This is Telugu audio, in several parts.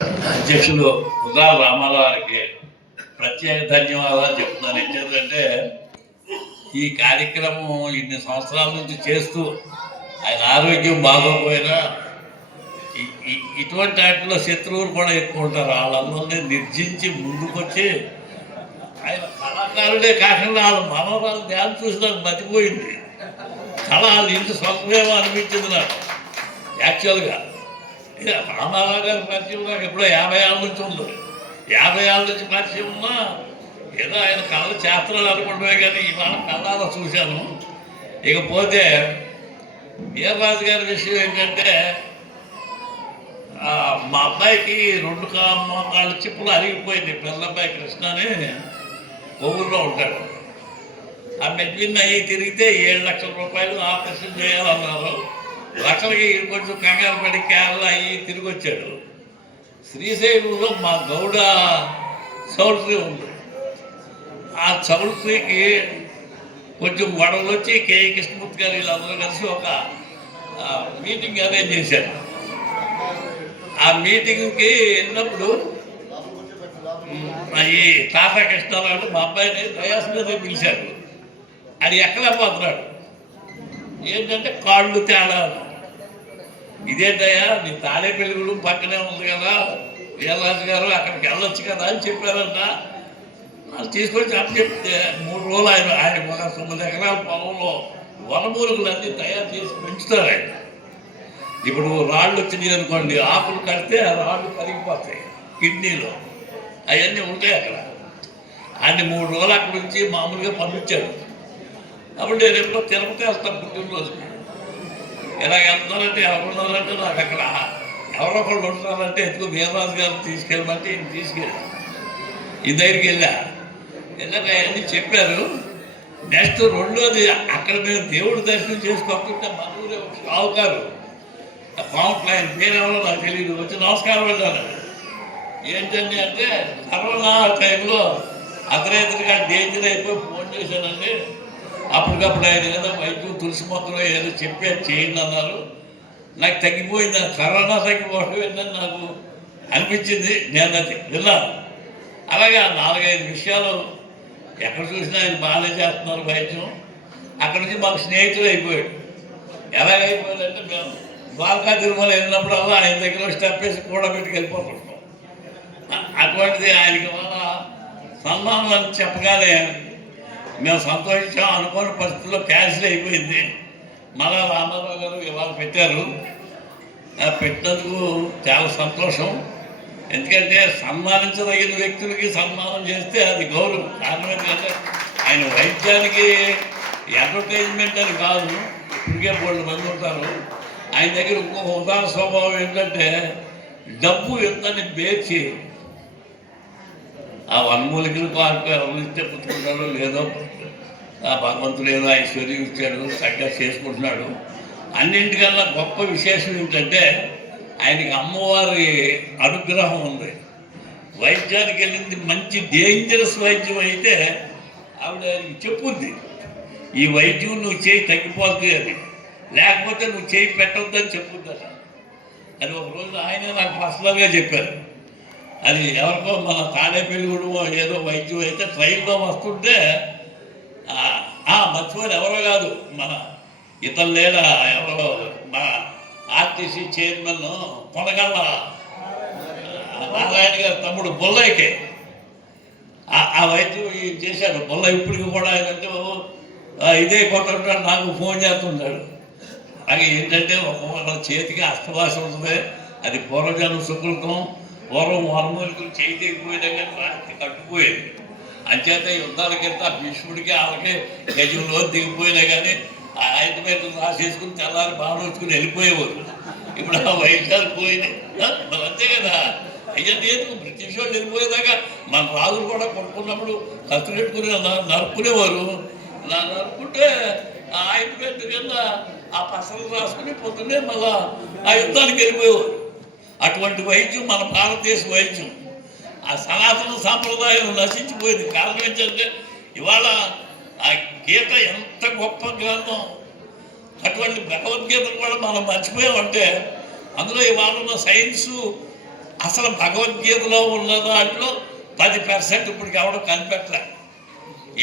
అధ్యక్షులు ఉదా రామారావు గారికి ప్రత్యేక ధన్యవాదాలు చెప్తున్నాను. ఎందుకంటే ఈ కార్యక్రమం ఇన్ని సంవత్సరాల నుంచి చేస్తూ ఆయన ఆరోగ్యం బాగోపోయినా ఇటువంటి వాటిలో శత్రువులు కూడా ఎక్కువ ఉంటారు. వాళ్ళందరినీ నిర్జించి ముందుకొచ్చి ఆయన కళాకారుడే కాకుండా వాళ్ళ మనోరాలు ధ్యానం చూసి నాకు మతిపోయింది. కళ వాళ్ళ ఇంటి సొంతమేమో అనిపించింది నాకు. యాక్చువల్గా రామారావు గారి పరిచయం నాకు ఎప్పుడో 50 ఏళ్ళ నుంచి ఉంది. 50 ఏళ్ళ నుంచి పరిచయం ఉన్నా ఏదో ఆయన కళలు చేస్తున్నాడు అనుకుంటున్నాయి, కానీ ఇవాళ కళలో చూశాను. ఇకపోతే వీర్రాజు గారి విషయం ఏంటంటే, మా అబ్బాయికి 2 కాళ్ళ చిప్పులు అరిగిపోయింది. పెద్ద అబ్బాయి కృష్ణ అని ఊళ్ళో ఉంటాడు. ఆ మెడ్విన్ అయ్యి తిరిగితే 7 లక్షల రూపాయలు ఆపరేషన్ చేయాలన్నారు. లక్షలకి కొంచెం కంగారు పడి కేరళ అయ్యి తిరిగి వచ్చాడు. శ్రీశైలంలో మా గౌడ చౌల్ట్రీ ఉంది. ఆ చౌల్ట్రీకి కొంచెం గొడవలు వచ్చి కేఈ కృష్ణమూర్తి గారు వీళ్ళందరూ కలిసి ఒక మీటింగ్ అరేంజ్ చేశారు. ఆ మీటింగ్కి వెళ్ళినప్పుడు ఈ టాటా కృష్ణారావు మా అబ్బాయిని దయాస్ మీద పిలిచారు. అది ఎక్కలేకపోతున్నాడు. ఏంటంటే కాళ్ళు తేడా. ఇదేంటయ్యా నీ తాడేపల్లిగూడెం పక్కనే ఉంది కదా, వీర్రాజు గారు అక్కడికి వెళ్ళొచ్చు కదా అని చెప్పారంట. తీసుకొని చెప్తే 3 రోజులు ఆయన ఒక 9 ఎకరాల పొలంలో వనమూలికలన్నీ తయారు చేసి పెంచుతారు ఆయన. ఇప్పుడు రాళ్ళు వచ్చినాయి అనుకోండి, ఆకులు కడితే ఆ రాళ్ళు కరిగిపోతాయి కిడ్నీలో, అవన్నీ ఉంటాయి అక్కడ. ఆయన 3 రోజులు అక్కడి నుంచి మామూలుగా పంపించాడు. అప్పుడు నేను ఎప్పుడో తిరుపతి వస్తాను పుట్టినరోజుకి. ఇలాగ వెళ్తున్నారంటే ఎవరున్నారంటే నాకు అక్కడ ఎవరో ఒకళ్ళు ఉంటున్నారంటే ఎందుకు వీర్రాజు గారు తీసుకెళ్ళమంటే ఈయన తీసుకెళ్ళి ఈ దగ్గరికి వెళ్ళాక అవన్నీ చెప్పారు. నెక్స్ట్ 2వది అక్కడ మేము దేవుడి దర్శనం చేసుకోకుంటే మన ఊరే ఒక షావుకారు కాంప్లైన్ ఆయన పేరెవరో నాకు తెలియదు, వచ్చి నమస్కారం వెళ్ళాను. ఏంటండి అంటే కరోనా టైంలో అర్ధరాత్రిగా డేంజర్ అయిపోయి ఫోన్ చేశానండి, అప్పటికప్పుడు ఆయన ఏదో వైద్యం తులసి మొక్కలో ఏదో చెప్పి చేయండి అన్నారు. నాకు తగ్గిపోయింది, కరోనా తగ్గిపోవడం ఏంటని నాకు అనిపించింది. నేను అది విన్నాను. అలాగే 4-5 విషయాలు ఎక్కడ చూసినా ఆయన బాగానే చేస్తున్నారు వైద్యం. అక్కడి నుంచి మాకు స్నేహితులు అయిపోయాడు. ఎలాగైపోయాడంటే మేము ద్వారకా తిరుమల వెళ్ళినప్పుడల్లా ఆయన దగ్గర స్టెప్ వేసి కూడబెట్టుకు వెళ్ళిపోతుంటాం. అటువంటిది ఆయనకి వల్ల సన్మానం అని చెప్పగానే మేము సంతోషించాం. అనుకోని పరిస్థితుల్లో క్యాన్సిల్ అయిపోయింది. మళ్ళా రామారావు గారు ఇవాళ పెట్టారు. పెట్టినందుకు చాలా సంతోషం. ఎందుకంటే సన్మానించదగిన వ్యక్తులకి సన్మానం చేస్తే అది గౌరవం. కారణం ఏంటంటే ఆయన వైద్యానికి అడ్వర్టైజ్మెంట్ అని కాదు, ఇప్పటికే 3 మంది ఉంటారు. ఆయన దగ్గర ఇంకొక ఉదాహరణ స్వభావం ఏంటంటే డబ్బు ఎంతని బేర్చి ఆ వనమూలికలు పార్కు ఎవరు ఇస్తే పుచ్చుకుంటాడో లేదో, ఆ భగవంతుడు ఏదో ఐశ్వర్యం ఇచ్చాడు, చక్కగా చేసుకుంటున్నాడు. అన్నింటికన్నా గొప్ప విశేషం ఏంటంటే ఆయనకి అమ్మవారి అనుగ్రహం ఉంది. వైద్యానికి వెళ్ళింది మంచి డేంజరస్ వైద్యం అయితే ఆవిడ ఆయనకి చెప్పుద్ది, ఈ వైద్యం నువ్వు చేయి తగ్గిపోతుంది అని, లేకపోతే నువ్వు చేయి పెట్టవద్దని చెప్పుద్దట. అది ఒకరోజు ఆయనే నాకు పర్సనల్గా చెప్పారు. అది ఎవరికో మన తాడేపల్లిగూడెం ఏదో వైద్యం అయితే ట్రైన్లో వస్తుంటే మర్చిపోయిన ఎవరో కాదు, మన ఇతను లేదా ఎవరో మన ఆర్టీసీ చైర్మన్ కొనగళ్ళ నారాయణ గారి తమ్ముడు బొల్లయ్యకే ఆ వైద్యం చేశాడు. బొల్ల ఇప్పటికి కూడా ఆయనంటే ఇదే కొత్త నాకు ఫోన్ చేస్తుంటాడు. అలాగే ఏంటంటే ఒక్కొక్క చేతికి అస్తవాస ఉంటుంది, అది పూర్వజన్మ సుకృతం. పూర్వం వనమూలికలు చేయి తెగిపోయినా కానీ రాత్రి కట్టుకుపోయేది. అంచేత యుద్ధాలకింత భీష్ముడికి వాళ్ళకి గజంలో దిగిపోయినా కానీ ఆయుధమైన రాసేసుకుని తెల్లారి బాగా వచ్చుకుని వెళ్ళిపోయేవారు. ఇప్పుడు ఆ వైద్యాలు పోయినాయి. మరి అంతే కదా. అయ్యండి ఎందుకు బ్రిటిష్ వాళ్ళు వెళ్ళిపోయేదాకా మన రాజులు కూడా కొనుక్కున్నప్పుడు ఖర్చు పెట్టుకుని నరుక్కునేవారు. నరుక్కుంటే ఆ ఆయుధమైన కింద ఆ పసలు రాసుకుని పొద్దున్నే మళ్ళా ఆ యుద్ధానికి వెళ్ళిపోయేవారు. అటువంటి వైద్యం మన భారతదేశ వైద్యం. ఆ సనాతన సాంప్రదాయం నశించిపోయింది. కారణం ఏంటంటే ఇవాళ ఆ గీత ఎంత గొప్ప గ్రంథం, అటువంటి భగవద్గీతను కూడా మనం మర్చిపోయామంటే అందులో ఇవాళ ఉన్న సైన్సు అసలు భగవద్గీతలో ఉన్న దాంట్లో 10% ఇప్పటికి ఎవడం కనిపెట్టలే.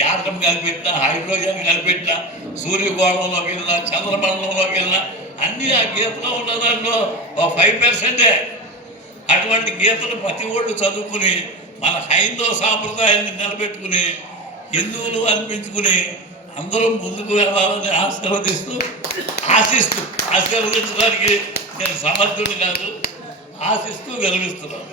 యాటం కనిపెట్టినా, హైడ్రోజన్ కనిపెట్టినా, సూర్యగోళంలోకి వెళ్ళినా, చంద్రమండలంలోకి వెళ్ళినా అన్నీ ఆ గీతలో ఉన్న దాంట్లో 5%. అటువంటి గీతను ప్రతి ఒళ్ళు చదువుకుని మన హైందవ సాంప్రదాయాన్ని నిలబెట్టుకుని హిందువులు అనిపించుకుని అందరూ ముందుకు వెళ్ళాలని ఆశీర్వదించడానికి నేను సమర్థుడు కాదు, ఆశిస్తూ విరమిస్తున్నాను.